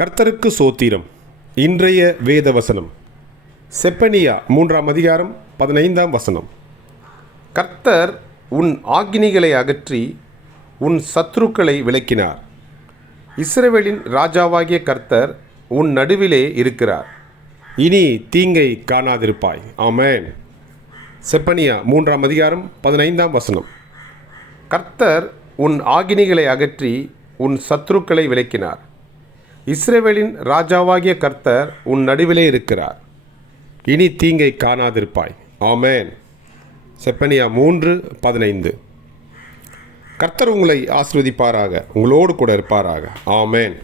கர்த்தருக்கு சோத்திரம். இன்றைய வேத வசனம் செப்பனியா 3ஆம் அதிகாரம் 15ஆம் வசனம். கர்த்தர் உன் ஆக்கினிகளை அகற்றி உன் சத்துருக்களை விலக்கினார். இஸ்ரவேலின் ராஜாவாகிய கர்த்தர் உன் நடுவிலே இருக்கிறார். இனி தீங்கை காணாதிருப்பாய். ஆமென். செப்பனியா 3ஆம் அதிகாரம் 15ஆம் வசனம். கர்த்தர் உன் ஆக்கினிகளை அகற்றி உன் சத்துருக்களை விலக்கினார். இஸ்ரவேலின் ராஜாவாகிய கர்த்தர் உன் நடுவிலே இருக்கிறார். இனி தீங்கை காணாதிருப்பாய். ஆமென். செப்பனியா 3:15. கர்த்தர் உங்களை ஆசீர்வதிப்பாராக, உங்களோடு கூட இருப்பாராக. ஆமென்.